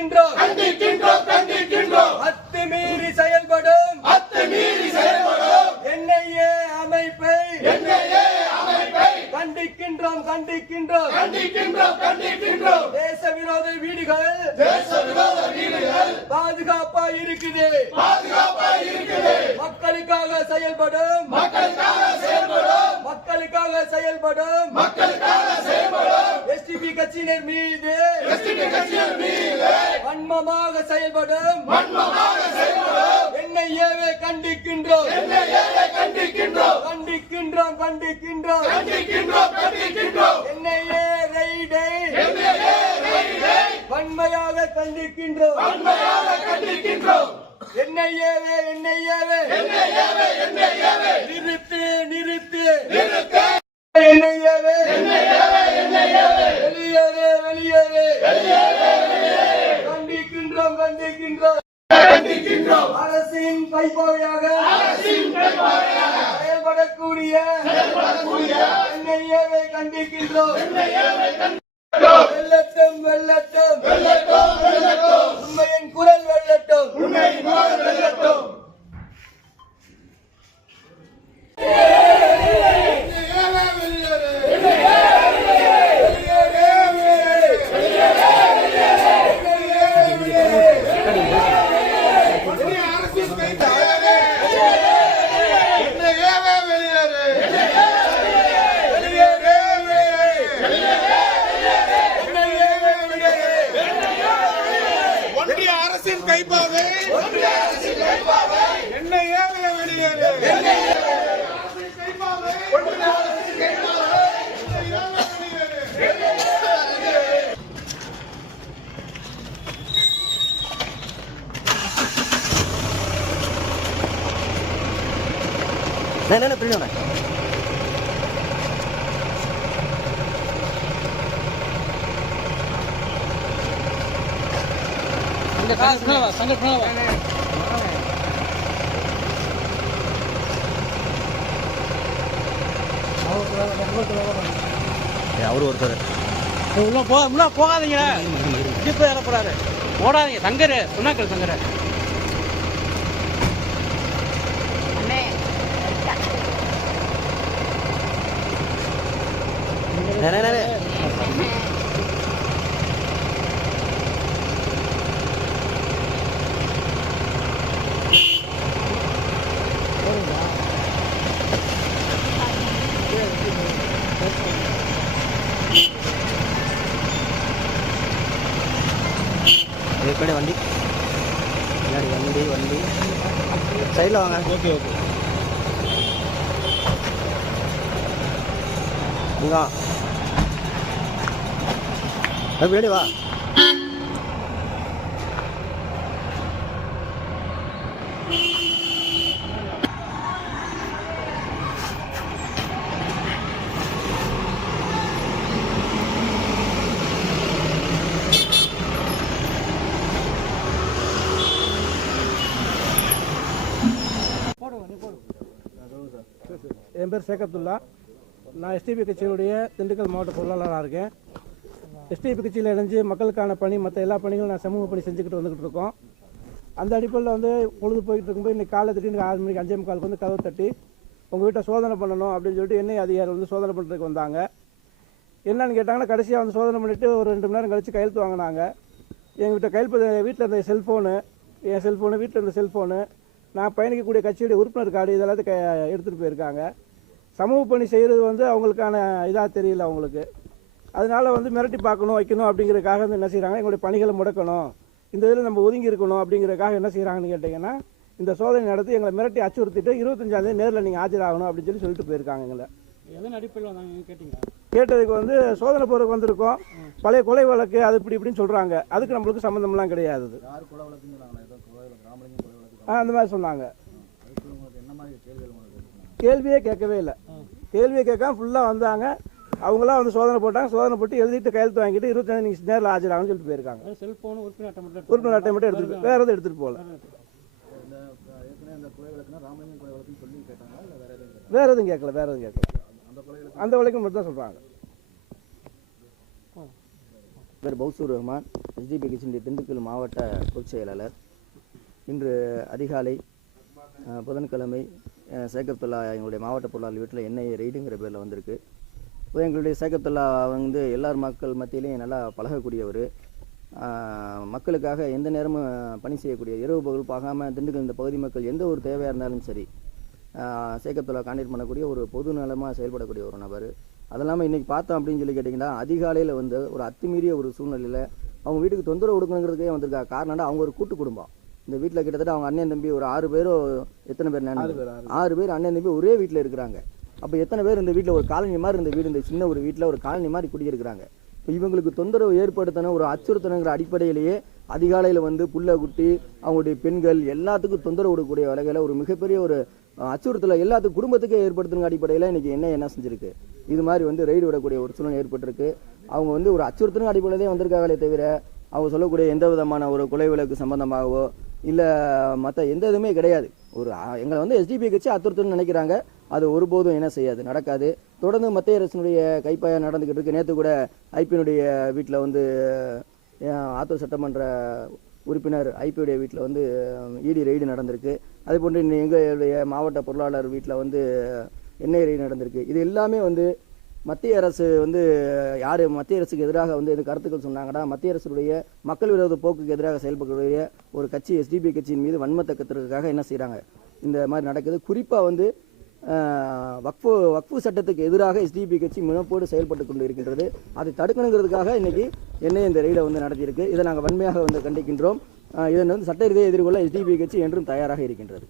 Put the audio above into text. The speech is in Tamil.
கண்டிக்கின்றோம் கண்டிக்கின்றோம் கண்டிக்கின்றோம் அத்துமீறி செயல்படும். அத்துமீறி செயல்படும். என்ஐஏ அமைப்பை என்ஐஏ அமைப்பை கண்டிக்கின்றோம் கண்டிக்கின்றோம். கண்டிக்கின்றோம் கண்டிக்கின்றோம். தேச விரோத வீடுகள் தேச விரோத வீடுகள் பாதுகாப்பா இருக்குது. பாதுகாப்பா இருக்குது. மக்களுக்காக செயல்படும். மக்களுக்காக செயல்படும். மக்களுக்காக செயல்படும். மக்களுக்காக செயல்படும். எஸ்டிபி கட்சியினர் மீது எஸ்டிபி கட்சியின் மீது வன்மமாக செயல்படும் வன்மமாக செயல்படும் என்ஐஏவை கண்டிக்கின்றோம். என்ஐஏவை கண்டிக்கின்றோம். கண்டிக்கின்றோம் கண்டிக்கின்றோம். கண்டிக்கின்றோம் கண்டிக்கின்றோம். என்ஐஏ ரைடை என்ஐஏ ரைடை வன்மையாக கண்டிக்கின்றோம். வன்மையாக கண்டிக்கின்றோம். என்ஐஏவே என்ஐஏவே. என்ஐஏவை என்ஐஏவை நிறுத்து நிறுத்து நிறுத்து என்ஐஏவே என்ஐஏவை என்ஐஏவை வெளியேறு வெளியேறு கண்டிக்கின்றோம் கண்டிக்கின்றோம் கண்டிக்கின்றோம் அரசின் கைப்பாவையாக செயல்படக்கூடிய செயல்படக்கூடிய என்ஐஏவை கண்டிக்கின்றோம். என்ஐஏவை கண்டிக்கின்றோம் வெள்ளட்டும் வெள்ளட்டும் உண்மையின் குரல் வெள்ளட்டும் கைப்பாவை என்னை ஏவிய வெளியேறு அரசின் கைப்பாவை ஒன்றிய அரசின் கைப்பாவை என்னை ஏவிய வெளியேறு नहीं नहीं प्रिंट होना அவர் ஒருத்தர் உள்ள போ உள்ள போகாதீங்க ஜிப்பு ஏற போறாரு ஓடாதீங்க சங்கரு சொன்னாக்கள் சங்கரு எப்படி வண்டி. பின்னாடி வண்டி வண்டி. சைடில் வாங்க. ஓகே ஓகே இங்க பின்னாடி வா. என் பேர் சேகத்துல்லா நான் எஸ்டிபி கட்சியினுடைய திண்டுக்கல் மாவட்ட பொருளாளராக இருக்கேன். எஸ்டிபி கட்சியில் இணைஞ்சு மக்களுக்கான பணி மற்ற எல்லா பணிகளும் நான் சமூக பணி செஞ்சுக்கிட்டு வந்துக்கிட்டு இருக்கோம். அந்த அடிப்படையில் வந்து பொழுது போயிட்டு இருக்கும்போது இன்னைக்கு காலை திடீர்னு ஆறு மணிக்கு அஞ்சே முக்காலுக்கு வந்து கதவு தட்டி உங்கள் வீட்டை சோதனை பண்ணணும் அப்படின்னு சொல்லிட்டு எண்ணெய் அதிகாரி வந்து சோதனை பண்ணுறதுக்கு வந்தாங்க. என்னன்னு கேட்டாங்கன்னா கடைசியாக வந்து சோதனை பண்ணிவிட்டு ஒரு ரெண்டு மணி நேரம் கழித்து கையெழுத்து வாங்கினாங்க. எங்கள்கிட்ட கையெழுத்து வீட்டில் இருந்த செல்ஃபோனு என் செல்ஃபோனு வீட்டில் இருந்த செல்ஃபோனு நான் பயணிக்கக்கூடிய கட்சியுடைய உறுப்பினர் கார்டு இதெல்லாம் க எடுத்துகிட்டு போயிருக்காங்க. சமூக பணி செய்கிறது வந்து அவங்களுக்கான இதாக தெரியல அவங்களுக்கு. அதனால வந்து மிரட்டி பார்க்கணும் வைக்கணும் அப்படிங்கிறதுக்காக வந்து என்ன செய்கிறாங்க எங்களுடைய பணிகளை முடக்கணும். இந்த இதில் நம்ம ஒதுங்கி இருக்கணும் அப்படிங்கிறதுக்காக என்ன செய்கிறாங்கன்னு கேட்டிங்கன்னா இந்த சோதனை நடத்தி எங்களை மிரட்டி அச்சுறுத்திட்டு இருபத்தஞ்சாந்தேதி நேரில் நீங்கள் ஆஜராகணும் அப்படின்னு சொல்லி சொல்லிட்டு போயிருக்காங்க எங்களை. எதன் அடிப்படையில் வந்தாங்க கேட்டீங்களா? கேட்டதுக்கு வந்து சோதனை போறதுக்கு வந்திருக்கோம். பழைய கொலை வழக்கு அது இப்படி இப்படின்னு சொல்றாங்க. அதுக்கு நம்மளுக்கு சம்மந்தம்லாம் கிடையாது அந்த மாதிரி சொன்னாங்க. கேள்வியே கேட்கவே இல்லை. கேள்வியை கேட்காம ஃபுல்லாக வந்தாங்க. அவங்களாம் வந்து சோதனை போட்டாங்க. சோதனை போட்டு எழுதிட்டு கையெழுத்து வாங்கிட்டு இருபத்தஞ்சு நிமிஷம் நேரில் ஆஜராகணும்னு சொல்லிட்டு போயிருக்காங்க. செல்போன் உறுப்பினர் அட்டை மட்டும் உறுப்பினர் அட்டை மட்டும் எடுத்துட்டு போய்- வேற எதுவும் எடுத்துட்டு போகல. வேற எதுவும் கேட்கல? வேற எதுவும் கேட்கல அந்த வழக்கு மட்டும் தான் சொல்றாங்க. பேர் பௌசூர் ரஹ்மான் எஸ்டிபி கட்சியினுடைய திண்டுக்கல் மாவட்ட பொதுச் செயலாளர். இன்று அதிகாலை புதன்கிழமை சேகப்துல்லா எங்களுடைய மாவட்ட பொருளாளர் வீட்டில் எண்ணெய் ரெய்டுங்கிற பேரில் வந்திருக்கு. இப்போ எங்களுடைய சேகப்துல்லா வந்து எல்லார் மக்கள் மத்தியிலையும் நல்லா பழகக்கூடியவர். மக்களுக்காக எந்த நேரமும் பணி செய்யக்கூடிய இரவு பகல் பார்க்காம திண்டுக்கல் இந்த பகுதி மக்கள் எந்த ஒரு தேவையாக இருந்தாலும் சரி சேகப்துல்லா கான்டாக்ட் பண்ணக்கூடிய ஒரு பொது நலமாக செயல்படக்கூடிய ஒரு நபர். அது இல்லாமல் இன்றைக்கி பார்த்தோம் அப்படின்னு சொல்லி கேட்டிங்கன்னா அதிகாலையில் வந்து ஒரு அத்துமீறிய ஒரு சூழ்நிலையில் அவங்க வீட்டுக்கு தொந்தரவு கொடுக்கணுங்கிறதுக்கே வந்திருக்கா காரணம்னா அவங்க ஒரு கூட்டு குடும்பம். இந்த வீட்டில் கிட்டத்தட்ட அவங்க அண்ணன் தம்பி ஒரு ஆறு பேரோ எத்தனை பேர் நான் ஆறு பேர் அண்ணன் தம்பி ஒரே வீட்டில் இருக்கிறாங்க. அப்போ எத்தனை பேர் இந்த வீட்டில் ஒரு காலனி மாதிரி இந்த வீடு இந்த சின்ன ஒரு வீட்டில் ஒரு காலனி மாதிரி குடியிருக்கிறாங்க. இப்போ இவங்களுக்கு தொந்தரவு ஏற்படுத்தணும் ஒரு அச்சுறுத்தணுங்கிற அடிப்படையிலேயே அதிகாலையில் வந்து புல்லை குட்டி அவங்களுடைய பெண்கள் எல்லாத்துக்கும் தொந்தரவு கொடுக்கக்கூடிய வகையில் ஒரு மிகப்பெரிய ஒரு அச்சுறுத்தலை எல்லாத்துக்கும் குடும்பத்துக்கே ஏற்படுத்துங்க அடிப்படையில் இன்னைக்கு என்ன என்ன செஞ்சிருக்கு? இது மாதிரி வந்து ரெய்டு விடக்கூடிய ஒரு சூழ்நிலை ஏற்பட்டிருக்கு. அவங்க வந்து ஒரு அச்சுறுத்தலும் அடிப்படையிலே வந்திருக்காங்களே தவிர அவங்க சொல்லக்கூடிய எந்த விதமான ஒரு கொலை விளக்கு சம்பந்தமாகவோ இல்லை மற்ற எந்த இதுவுமே கிடையாது. ஒரு எங்களை வந்து எஸ்டிபி கட்சி அத்துறுத்துன்னு நினைக்கிறாங்க. அது ஒருபோதும் என்ன செய்யாது நடக்காது. தொடர்ந்து மத்திய அரசினுடைய கைப்பாய நடந்துக்கிட்டு இருக்கு. நேற்று கூட ஐபியினுடைய வீட்டில் வந்து ஆத்தூர் சட்டமன்ற உறுப்பினர் ஐபியுடைய வீட்டில் வந்து இடி ரெய்டு நடந்திருக்கு. அதே போன்று எங்களுடைய மாவட்ட பொருளாளர் வீட்டில் வந்து எண்ணெய் ரெய்டு நடந்திருக்கு. இது எல்லாமே வந்து மத்திய அரசு வந்து யார் மத்திய அரசுக்கு எதிராக வந்து இந்த கருத்துக்கள் சொன்னாங்கன்னா மத்திய அரசுடைய மக்கள் விரோத போக்குக்கு எதிராக செயல்படக்கூடிய ஒரு கட்சி எஸ்டிபி கட்சியின் மீது வன்மத்தக்கத்திற்காக என்ன செய்கிறாங்க இந்த மாதிரி நடக்குது. குறிப்பாக வந்து வக்ஃபு வக்ஃபு சட்டத்துக்கு எதிராக எஸ்டிபி கட்சி முனப்போடு செயல்பட்டு கொண்டு இருக்கின்றது அதை தடுக்கணுங்கிறதுக்காக இன்றைக்கி என்னை இந்த ரெய்டை வந்து நடத்தியிருக்கு. இதை நாங்கள் வன்மையாக வந்து கண்டிக்கின்றோம். இதன் வந்து சட்ட ரீதியை எதிர்கொள்ள எஸ்டிபி கட்சி என்றும் தயாராக இருக்கின்றது.